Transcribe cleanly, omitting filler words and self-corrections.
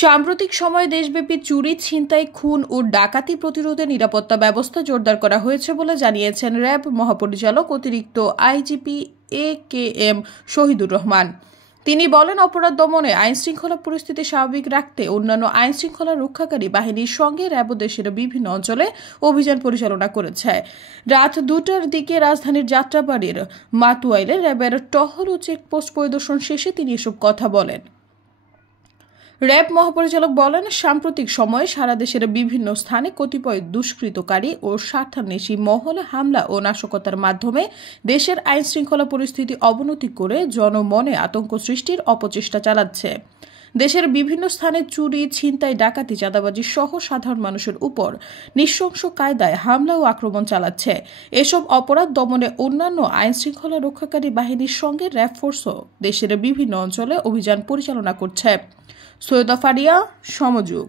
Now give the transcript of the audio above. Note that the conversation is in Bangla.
সাম্প্রতিক সময়ে দেশব্যাপী চুরি, ছিনতাই, খুন ও ডাকাতি প্রতিরোধে নিরাপত্তা ব্যবস্থা জোরদার করা হয়েছে বলে জানিয়েছেন র্যাব মহাপরিচালক অতিরিক্ত আইজিপি একেএম শহীদুর রহমান। তিনি বলেন, অপরাধ দমনে আইনশৃঙ্খলা পরিস্থিতি স্বাভাবিক রাখতে অন্যান্য আইনশৃঙ্খলা রক্ষাকারী বাহিনীর সঙ্গে র্যাব দেশের বিভিন্ন অঞ্চলে অভিযান পরিচালনা করেছে। রাত 2টার দিকে রাজধানীর যাত্রাবাড়ির মাতুয়াইলে র্যাবের টহল ও চেকপোস্ট পরিদর্শন শেষে তিনি এসব কথা বলেন। র্যাব মহাপরিচালক বলেন, সাম্প্রতিক সময়ে সারা দেশের বিভিন্ন স্থানে কতিপয় দুষ্কৃতকারী ও স্বার্থান্বেষী মহলে হামলা ও নাশকতার মাধ্যমে দেশের আইনশৃঙ্খলা পরিস্থিতি অবনতি করে জনমনে আতঙ্ক সৃষ্টির অপচেষ্টা চালাচ্ছে। দেশের বিভিন্ন স্থানে চুরি, ছিনতাই, ডাকাতি, চাঁদাবাজি সহ সাধারণ মানুষের উপর নৃশংস কায়দায় হামলা ও আক্রমণ চালাচ্ছে। এসব অপরাধ দমনে অন্যান্য আইনশৃঙ্খলা রক্ষাকারী বাহিনীর সঙ্গে র্যাব ফোর্সও দেশের বিভিন্ন অঞ্চলে অভিযান পরিচালনা করছে। সৈয়দা ফারিয়া, সমযুগ।